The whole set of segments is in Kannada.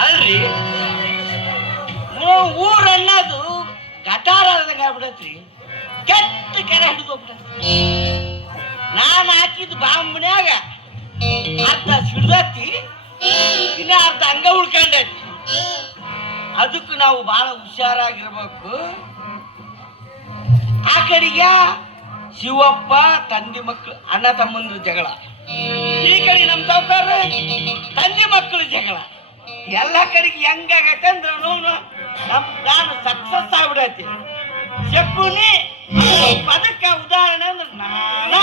ಅಲ್ರಿ ಊ- ಊರ್ ಅನ್ನೋದು ಗಟಾರ ಆದಂಗ ಆಗ್ಬಿಡತ್ರಿ. ಕೆಟ್ಟ ಕೆರೆ ಹಿಡಿದೋಗ್ಬಿಡತ್ರಿ ನಾನು ಹಾಕಿದ ಬಾಂಬ್ನ್ಯಾಗ ಅರ್ಧ ಸಿಡ್ದತಿ ಇನ್ನ ಅರ್ಧ ಹಂಗ ಉಳ್ಕೊಂಡೈತಿ. ಅದಕ್ಕೆ ನಾವು ಬಹಳ ಹುಷಾರಾಗಿರ್ಬೇಕು. ಆ ಕಡೆಗೆ ಶಿವಪ್ಪ, ತಂದೆ ಮಕ್ಕಳು ಅಣ್ಣ ತಮ್ಮಂದ್ರ ಜಗಳ. ಈ ಕಡೆ ನಮ್ಮ ಸಾವುಕಾರ ತಂದೆ ಮಕ್ಕಳು ಜಗಳ. ಎಲ್ಲ ಕಡೆಗೆ ಹೆಂಗಾಗತ್ತೆ ಅಂದ್ರೆ ನೋವು ನಮ್ಮ ಪ್ಲಾನ್ ಸಕ್ಸಸ್ ಆಗ್ಬಿಡತ್ತೆ. ಶಕುನಿ, ಪದಕ್ಕ ಉದಾಹರಣೆ ಅಂದ್ರೆ ನಾನ ನಾನು.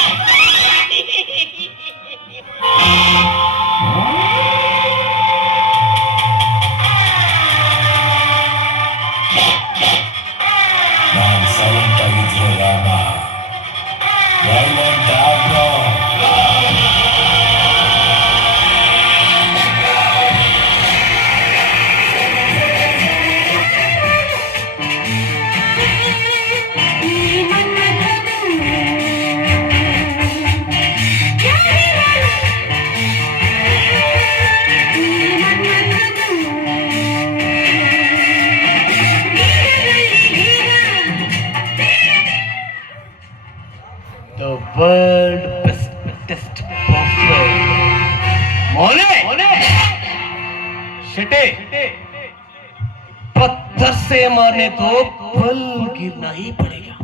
से मारने तो पल गिरना ही पड़ेगा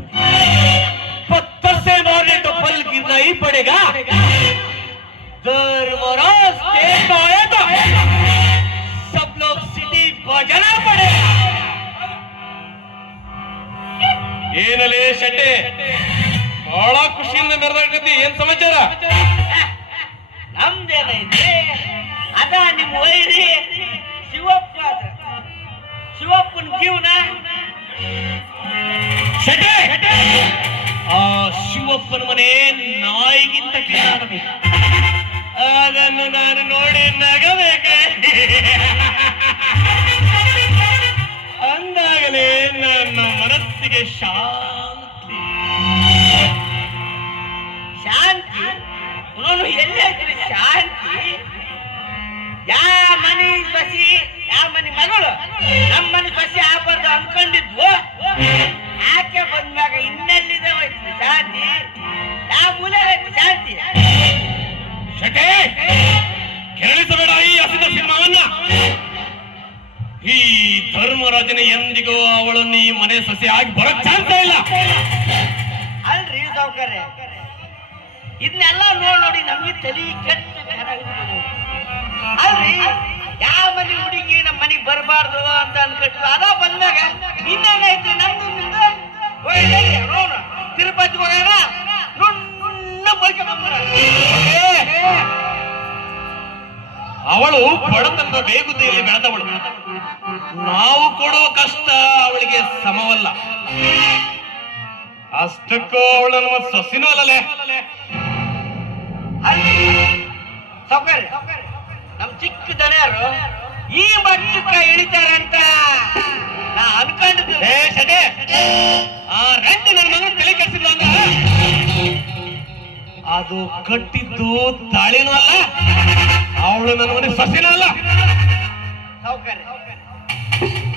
पत्थर से मारने तो पल गिरना ही पड़ेगा धर्मराज स्टेट में आया तो सब लोग सिटी बजाना पड़ेगा ಏನಲೇ ಶೆಟ್ಟೆ ಬಹಳ ಖುಷಿಯಿಂದ ಮೆರೆದಾಕತಿ ಏನ್ ಸಮಾಚಾರ ನಮ್ದೇನೈತಿ ಅದ ನಿಮ್ಮ ವೈರಿ ಶಿವಪ್ಪ ಅದ. ಶಿವಪ್ಪನ ಜೀವನ. ಶೆಟ್ಟೆ ಆ ಶಿವಪ್ಪನ ಮನೆ ನಾಯಿಗಿಂತ ಕೀಳಾಗಬೇಕು. ಅದನ್ನು ನಾನು ನೋಡಿ ನಗಬೇಕೆ. ಆಕೆ ಬಂದಾಗ ಇನ್ನೆಲ್ಲಿದೆ ಐತ್ರಿ ಶಾಂತಿ ಯಾವ ಮೂಲ ಶಾಂತಿ ಶಟೇ ಕೇಳಿಸಬೇಡ ಈ ಹಸಿದ ಸಿನಿಮಾವನ್ನ. ಈ ಧರ್ಮರಾಜನ ಎಂದಿಗೂ ಅವಳನ್ನು ಈ ಮನೆ ಸೊಸೆ ಆಗಿ ಬರಕ್ ಚಾನ್ಸ್ ಇಲ್ಲ. ಅಲ್ರಿ ಸೌಕರ್ಯ. ಇದನ್ನೆಲ್ಲ ನೋಡ್ ನೋಡಿ ನಮ್ಗೆ ತಲಿ ಕೆಟ್ಟ. ಅಲ್ರಿ? ಯಾವ ಮನೆ ಹುಡುಗಿ ನಮ್ಮ ಮನೆಗೆ ಬರಬಾರ್ದು ಅಂತ ಅನ್ಕೊಟ್ಟು ಅದ ಬಂದಾಗ ಇನ್ನೇನೈತಿ? ನಡಿ, ನೋಡು. ತಿರುಪತಿ ನುಣ್ಣ ಬರ್ಕೊಂಬಂದ್ರ ಅವಳು ಬಡತನದ ಬೇಗುದಿಯಲ್ಲಿ ಬೆಳೆದವಳು. ನಾವು ಕೊಡೋ ಕಷ್ಟ ಅವಳಿಗೆ ಸಮವಲ್ಲ. ಅಷ್ಟಕ್ಕೂ ಅವಳು ಸಸಿನೂ ಸೊಸಿನೂ ಅಲ್ಲಲೇ. ಸೌಕರ್ಯ. ಸಾವುಕಾರ್ಯ ನಮ್ ಚಿಕ್ಕ ಜನರು ಈ ಮಟ್ಟಕ್ಕ ಇಳಿತಾರಂತ ಅಂತ ನಾ ಅನ್ಕೊಂಡಿದ್ದೆ ಆ ರೆಂಟ್ ನನ್ನ ಮಗನ ತಲೆ ಕೆಡಿಸಿಲ್ಲ ಅಂದ? ಅದು ಕಟ್ಟಿದ್ದು ತಾಳಿನೂ ಅಲ್ಲ ಅವಳು ನನ್ನ ಮನೆ ಸಸಿನೂ ಅಲ್ಲ.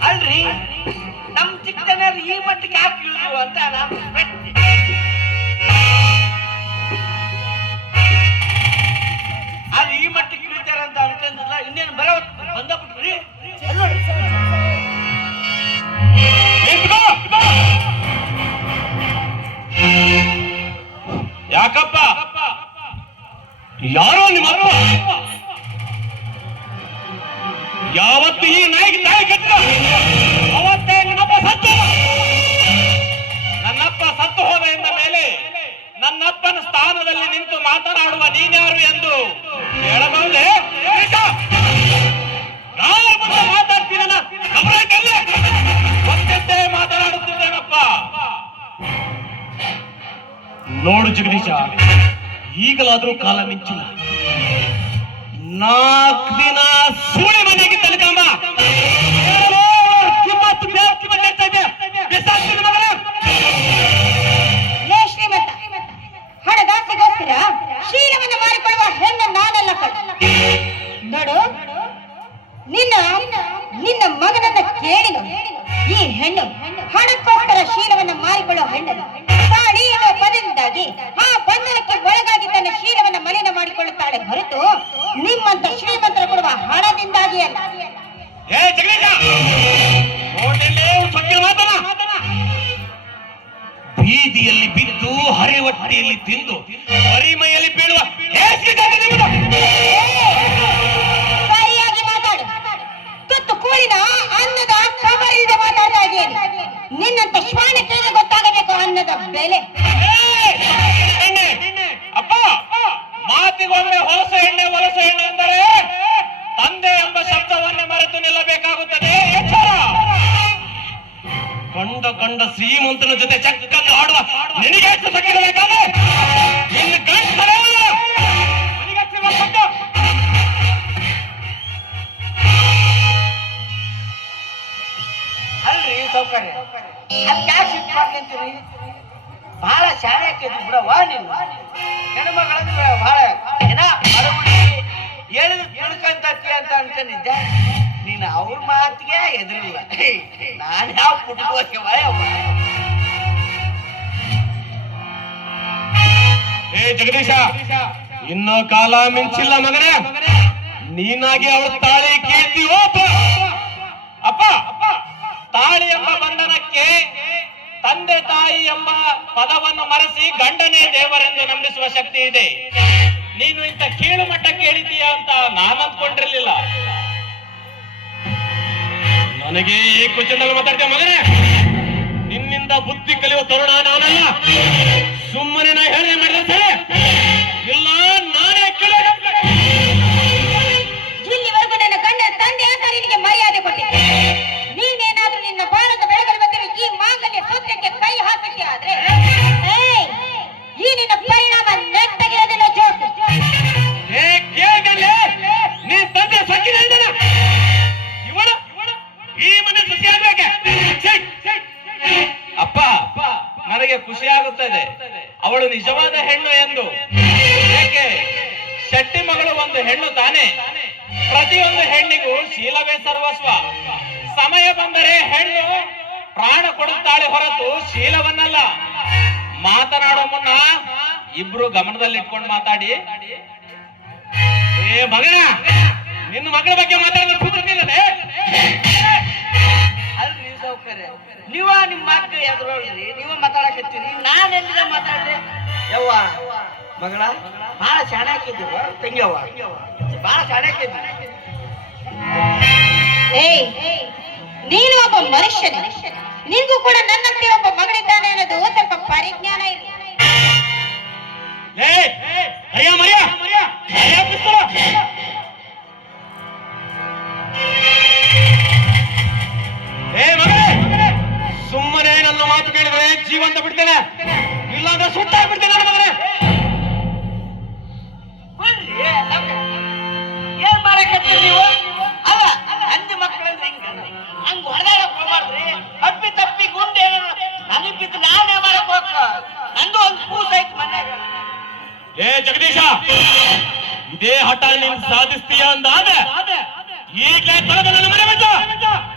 ಅಲ್ರಿ ನಮ್ ಚಿಕ್ಕ ಜನರು ಈ ಮಟ್ಟಕ್ಕೆ ಇಳಿದ್ರು ಅಂತ ನಾನು ಪ್ರಶ್ನೆ ಅನ್ಕೊಂಡಿಲ್ಲ ಇನ್ನೇನು ಬರ ಬಂದ ಬಿಟ್ರಿ ಯಾಕಪ್ಪ? ಯಾರೋ ನಿಮ್ಮ ಯಾವತ್ತು ಈ ನಾಯಿಗೆ ತಾಯಿ ಕಟ್ಟ ಅವತ್ತೇ ನಿಮ್ಮಪ್ಪ ಸತ್ತು. ನನ್ನಪ್ಪ ಸತ್ತು ಹೋದ ಎಂದ ಮೇಲೆ ನನ್ನಪ್ಪನ ಸ್ಥಾನದಲ್ಲಿ ನಿಂತು ಮಾತನಾಡುವ ನೀನ್ಯಾರು ಎಂದು ಹೇಳಬಹುದೇ? ನೋಡು ಜಗದೀಶ ಈಗಲಾದರೂ ಕಾಲ ಮಿಂಚಿಲ್ಲ. ನಾಲ್ಕು ದಿನ ಸೂಳೆ ಹೊಟ್ಟೆಯಲ್ಲಿ ತಿಂದು ಕಂಡ ಕಂಡ ಶ್ರೀಮಂತನ ಜೊತೆ ಚಕ್ಕಲ್ಲಿ ಆಡುವ ನಿನಗೆ. ಅಲ್ರಿ ಸೌಕರ್ಯ. ಬಹಳ ಶಾಲೆ ಆಕೈತಿ ಬಿಡವ ನೀವು ಹೆಣ್ಮಗಳಂದ್ರೆ ಬಹಳ ಏನ? ಹೇಳಿದ್ರು ಹೇಳಿದ ತಿಳ್ಕೊಂತತಿ ಅಂತ ಅನ್ಕೊಂಡಿದ್ದೆ ನೀನು ಅವ್ರ ಮಾತಿಗೆ ಎದುರಿಲ್ಲ. ನಾನು ಯಾವ ಕುಟುಂಬಕ್ಕೆ ಏ, ಜಗದೀಶ, ಇನ್ನೂ ಕಾಲ ಮಿಂಚಿಲ್ಲ ಮಗನ. ನೀನಾಗಿ ಅವ್ರ ತಾಳಿ ಕೀರ್ತಿ ಅಪ್ಪ ಅಪ್ಪ, ತಾಳಿ ಎಂಬ ಬಂಧನಕ್ಕೆ ತಂದೆ ತಾಯಿ ಎಂಬ ಪದವನ್ನು ಮರೆಸಿ ಗಂಡನೇ ದೇವರೆಂದು ನಂಬಿಸುವ ಶಕ್ತಿ ಇದೆ. ನೀನು ಇಂಥ ಕೀಳು ಮಟ್ಟ ಕೇಳಿದೀಯ ಅಂತ ನಾನು ಅಂದ್ಕೊಂಡಿರ್ಲಿಲ್ಲ ನನಗೆ ಈ ಕುಚದಲ್ಲಿ ಮಾತಾಡ್ತೇವೆ ಮಗನೇ? ನಿನ್ನಿಂದ ಬುದ್ಧಿ ಕಲಿಯುವ ತರುಣ ನಾನಲ್ಲ. ಸುಮ್ಮನೆ ನಾ ಹೇಳಿದೆ ಮಾಡಿದ್ರೆ ಸರಿ? ಇಲ್ಲ, ನಾನೇ ಕೇಳೋಣ ಇಲ್ಲಿವರೆಗೂ ನನ್ನ ಗಂಡ ತಂದೆ ಅಂತ ನಿನಗೆ ಮರ್ಯಾದೆ ಕೊಟ್ಟಿದ್ದೆ. ಅವಳು ನಿಜವಾದ ಹೆಣ್ಣು ಎಂದು. ಏಕೆ? ಶೆಟ್ಟಿ ಮಗಳು ಒಂದು ಹೆಣ್ಣು ತಾನೆ. ಪ್ರತಿಯೊಂದು ಹೆಣ್ಣಿಗೂ ಶೀಲವೇ ಸರ್ವಸ್ವ. ಸಮಯ ಬಂದರೆ ಹೆಣ್ಣು ಪ್ರಾಣ ಕೊಡುತ್ತಾಳೆ ಹೊರತು ಶೀಲವನ್ನಲ್ಲ. ಮಾತನಾಡೋ ಮುನ್ನ ಇಬ್ರು ಗಮನದಲ್ಲಿ ಇಟ್ಕೊಂಡು ಮಾತಾಡಿ. ಏ ಮಗನ, ನಿನ್ನ ಮಗಳ ಬಗ್ಗೆ ಮಾತಾಡೋದು ಯವ್ವ, ಮಗಳ ಬಹಳ ಶಾಣೆ ಹಾಕಿದ್ದೀವ ತಂಗ್ಯವ್ವ ಬಹಳ ಶಾಣೆ ಹಾಕಿದ್ದಿ. ಏಯ್, ನೀನು ಒಬ್ಬ ಮನುಷ್ಯ ನಿನ್ಗೂ ಕೂಡ ಈಗಲೇ ತೊಳೆದು ನನ್ನ ಮನೆ ಬಿಟ್ಟು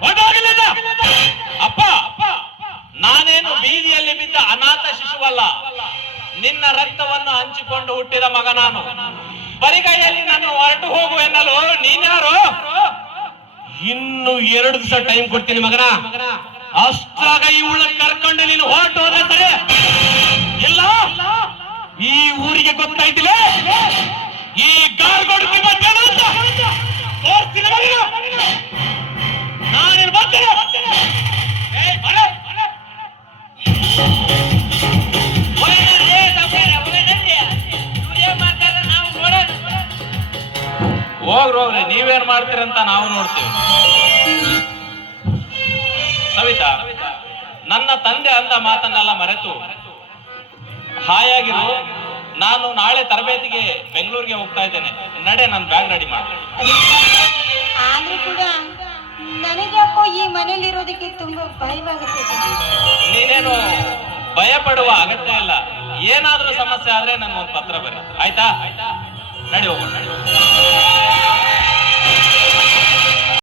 ಹೊರಟೋಗಿಲ್ಲ ಅಪ್ಪ, ನಾನೇನು ಬೀದಿಯಲ್ಲಿ ಬಿದ್ದ ಅನಾಥ ಶಿಶುವಲ್ಲ. ನಿನ್ನ ರಕ್ತವನ್ನು ಹಂಚಿಕೊಂಡು ಹುಟ್ಟಿದ ಮಗ ನಾನು. ಬರಿಗೈಯಲ್ಲಿ ನಾನು ಹೊರಟು ಹೋಗು ಎನ್ನಲು ನೀನ್ಯಾರು ಇನ್ನು ಎರಡು ದಿವಸ ಟೈಮ್ ಕೊಡ್ತೀನಿ ಮಗನ. ಅಷ್ಟಾಗ ಇವಳ ಕರ್ಕೊಂಡು ನೀನು ಹೊರಟು ಹೋದ್ರೆ ಸರಿ? ಇಲ್ಲ? ಈ ಊರಿಗೆ ಗೊತ್ತಾಯ್ತಿಲ್ಲ? ಈ ಗಾರ್ಗೋಡ್ ಹೋಗ್ರಿ ಹೋಗ್ರಿ ನೀವೇನ್ ಮಾಡ್ತೀರಂತ ನಾವು ನೋಡ್ತೀವಿ. ಸವಿತಾ ನನ್ನ ತಂದೆ ಅಂತ ಮಾತನ್ನೆಲ್ಲ ಮರೆತು ಹಾಯಾಗಿರು ನಾನು ನಾಳೆ ತರಬೇತಿಗೆ ಬೆಂಗಳೂರಿಗೆ ಹೋಗ್ತಾ ಇದ್ದೇನೆ. ನಡೆ ನಾನು ಬ್ಯಾಗ್ ರೆಡಿ ಮಾಡಿ. ಆದ್ರೂ ಕೂಡ ನನಗ್ಯಾಕೋ ಈ ಮನೇಲಿರೋದಕ್ಕೆ ತುಂಬಾ ನೀನೇನು ಭಯ ಪಡುವ ಅಗತ್ಯ ಇಲ್ಲ. ಏನಾದ್ರೂ ಸಮಸ್ಯೆ ಆದ್ರೆ ಒಂದು ಪತ್ರ ಬರೀ ಆಯ್ತಾ? ನಡಿ ಹೋಗೋಣ.